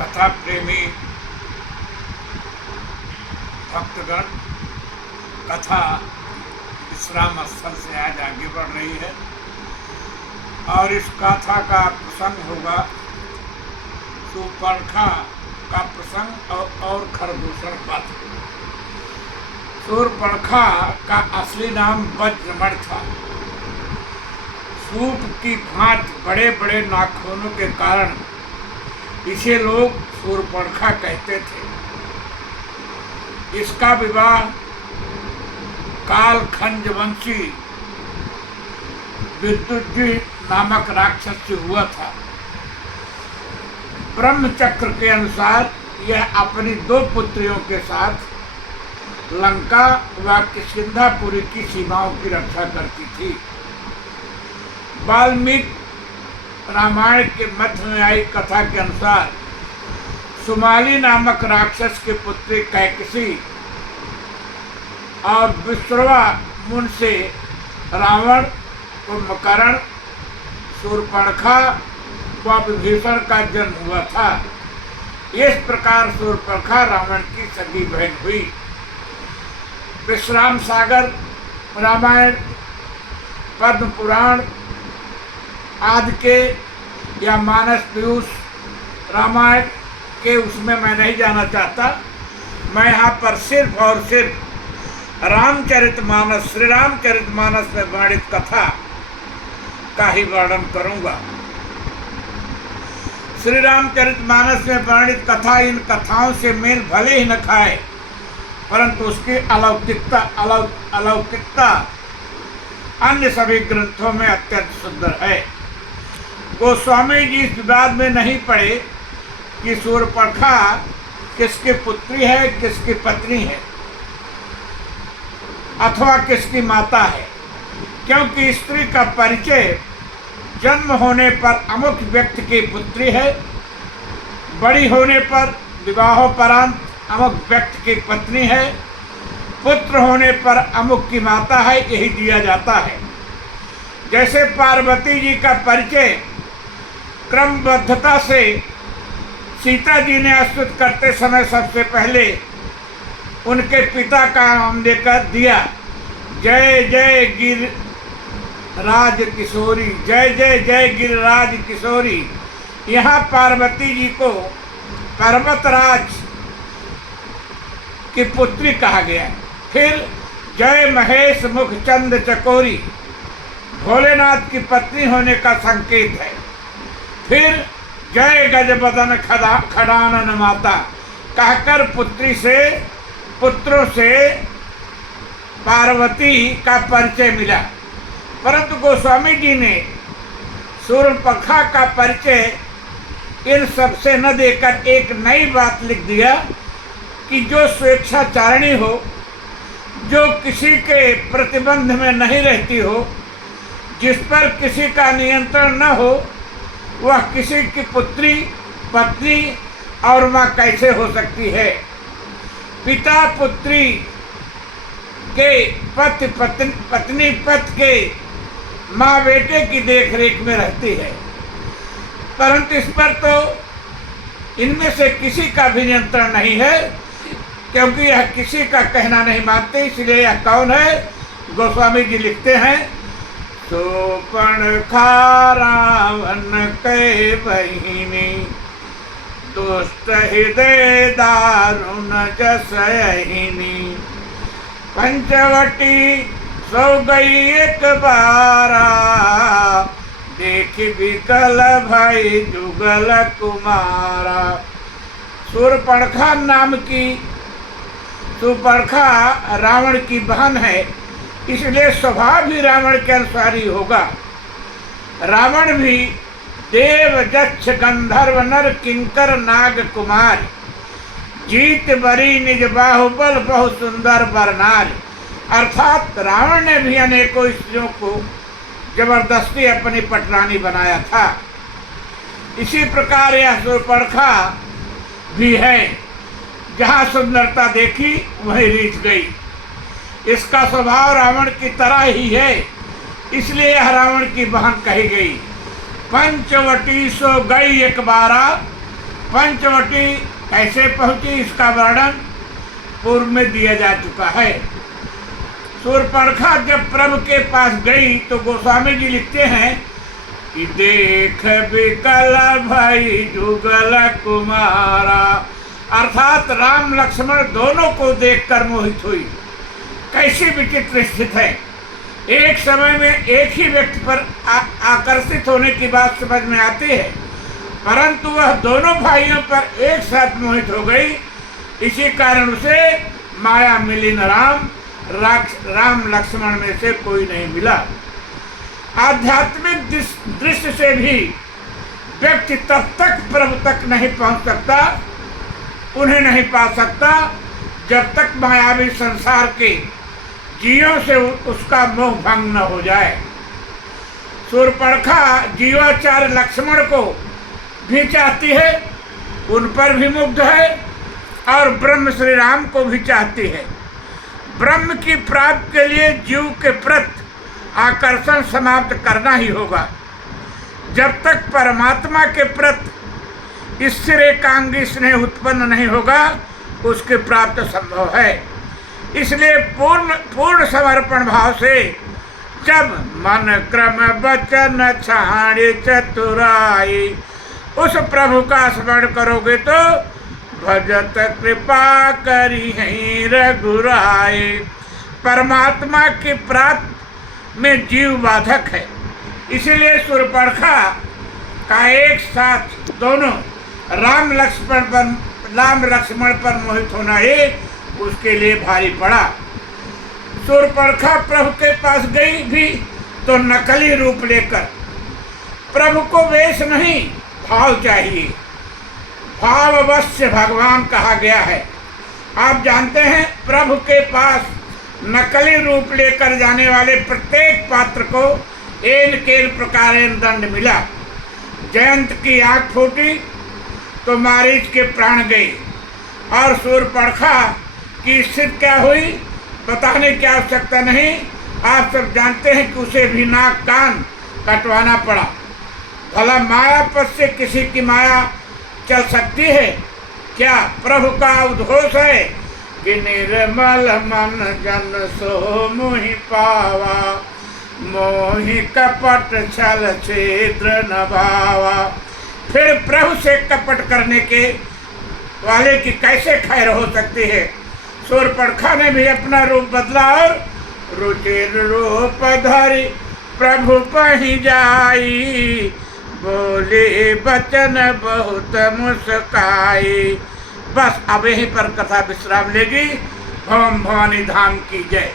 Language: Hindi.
कथा प्रेमी भक्तगण, कथा विश्राम स्थल से आज आगे बढ़ रही है और इस कथा का प्रसंग होगा शूर्पणखा का प्रसंग और खरदूषण वध। शूर्पणखा का असली नाम वज्रमण था। सूप की भांति बड़े बड़े नाखूनों के कारण इसे लोग शूर्पणखा कहते थे। इसका विवाह कालखंजवंशी विद्युज्जी नामक राक्षस से हुआ था। ब्रह्मचक्र के अनुसार यह अपनी 2 पुत्रियों के साथ लंका व किष्किंधापुरी की सीमाओं की रक्षा करती थी। वाल्मीकि रामायण के मध्य में आई कथा के अनुसार सुमाली नामक राक्षस की पुत्री कैकसी और विश्रवा मुन से रावण, कुंभकर्ण, शूर्पणखा व विभीषण का जन्म हुआ था। इस प्रकार शूर्पणखा रावण की सगी बहन हुई। विश्राम सागर रामायण, पद्म पुराण आदि के या मानस पीयूष रामायण के उसमें मैं नहीं जाना चाहता। मैं यहाँ पर सिर्फ और सिर्फ रामचरितमानस, श्री रामचरितमानस में वर्णित कथा का ही वर्णन करूँगा। श्री रामचरितमानस में वर्णित कथा इन कथाओं से मेल भले ही न खाए, परंतु उसकी अलौकिकता अन्य सभी ग्रंथों में अत्यंत सुंदर है। गोस्वामी जी इस विवाद में नहीं पड़े कि शूर्पणखा किसकी पुत्री है, किसकी पत्नी है अथवा किसकी माता है, क्योंकि स्त्री का परिचय जन्म होने पर अमुक व्यक्ति की पुत्री है, बड़ी होने पर विवाहोपरांत अमुक व्यक्ति की पत्नी है, पुत्र होने पर अमुक की माता है, यही दिया जाता है। जैसे पार्वती जी का परिचय क्रमबद्धता से सीता जी ने स्तुति करते समय सबसे पहले उनके पिता का नाम लेकर दिया, जय जय गिरिराज किशोरी, जय जय जय गिरिराज किशोरी। यहाँ पार्वती जी को पर्वतराज की पुत्री कहा गया। फिर जय महेश मुख चंद चकोरी, भोलेनाथ की पत्नी होने का संकेत है। फिर जय गजबदन खडानन माता कहकर पुत्रों से पार्वती का परिचय मिला। परंतु गोस्वामी जी ने शूर्पणखा का परिचय इन सबसे न देकर एक नई बात लिख दिया कि जो स्वेच्छाचारिणी हो, जो किसी के प्रतिबंध में नहीं रहती हो, जिस पर किसी का नियंत्रण न हो, वह किसी की पुत्री, पत्नी और माँ कैसे हो सकती है। पिता पुत्री के पत्नी पति के माँ बेटे की देखरेख में रहती है, परंतु इस पर तो इनमें से किसी का भी नियंत्रण नहीं है, क्योंकि यह किसी का कहना नहीं मानते। इसलिए यह कौन है? गोस्वामी जी लिखते हैं, शूर्पणखा रावण के बहिनी, दुष्ट हृदय दारुण जसहिनी, पंचवटी सो गई एक बारा, देख विकल भई जुगल कुमारा। शूर्पणखा नाम की शूर्पणखा रावण की बहन है, इसलिए स्वभाव भी रावण के अनुसार ही होगा। रावण भी देव जक्ष गंधर्व नर किंकर नाग कुमार, जीत बरी निज बाहुबल बहु सुंदर बरनार। अर्थात रावण ने भी अनेकों स्त्रियों को जबरदस्ती अपनी पटरानी बनाया था। इसी प्रकार यह शूर्पणखा भी है, जहाँ सुंदरता देखी वहीं रीझ गई। इसका स्वभाव रावण की तरह ही है, इसलिए यह रावण की बहन कही गई। पंचवटी सो गई एक बारा, पंचवटी कैसे पहुंची इसका वर्णन पूर्व में दिया जा चुका है। शूर्पणखा जब प्रभु के पास गई तो गोस्वामी जी लिखते हैं कि देख विकल भाई जुगल कुमारा, अर्थात राम लक्ष्मण दोनों को देखकर मोहित हुई। कैसी विचित्र स्थिति है, एक समय में एक ही व्यक्ति पर आकर्षित होने की बात समझ में आती है, परंतु वह दोनों भाइयों पर एक साथ मोहित हो गई। इसी कारण उसे माया मिलिन राम लक्ष्मण में से कोई नहीं मिला। आध्यात्मिक दृष्टि से भी व्यक्ति तब तक प्रभु तक नहीं पहुंच सकता, उन्हें नहीं पा सकता, जब तक मायावी संसार के जीवों से उसका मोह भंग न हो जाए। शूर्पणखा जीवाचार्य लक्ष्मण को भी चाहती है, उन पर भी मुग्ध है और ब्रह्म श्री राम को भी चाहती है। ब्रह्म की प्राप्ति के लिए जीव के प्रति आकर्षण समाप्त करना ही होगा। जब तक परमात्मा के प्रति स्थिर एकांगी स्नेह उत्पन्न नहीं होगा, उसकी प्राप्ति संभव है। इसलिए पूर्ण समर्पण भाव से जब मन क्रम वचन छाणी चतुराई उस प्रभु का स्मरण करोगे तो भजत कृपा करी है रघुराई। परमात्मा की प्राप्ति में जीव बाधक है, इसीलिए शूर्पणखा का एक साथ दोनों राम लक्ष्मण पर मोहित होना ही उसके लिए भारी पड़ा। शूर्पणखा प्रभु के पास गई भी तो नकली रूप लेकर। प्रभु को वेश नहीं, भाव चाहिए। भाववश्य भगवान कहा गया है। आप जानते हैं, प्रभु के पास नकली रूप लेकर जाने वाले प्रत्येक पात्र को एन केल प्रकार दंड मिला। जयंत की आंख फूटी तो मारीच के प्राण गए, और शूर्पणखा की स्थिति क्या हुई बताने की आवश्यकता नहीं। आप सब जानते हैं कि उसे भी नाक कान कटवाना पड़ा। भला मायापत से किसी की माया चल सकती है क्या? प्रभु का उद्घोष है कि निर्मल मन जन सो मोहि पावा, मोहि कपट छल छिद्र न भावा। फिर प्रभु से कपट करने के वाले की कैसे खैर हो सकती है? शूर्पणखा ने भी अपना रूप बदला और रुचिर रूप धरी प्रभु पहि जाई, बोले बचन बहुत मुस्काई। बस अब यहीं पर कथा विश्राम लेगी। भवन भवानी धाम की जय।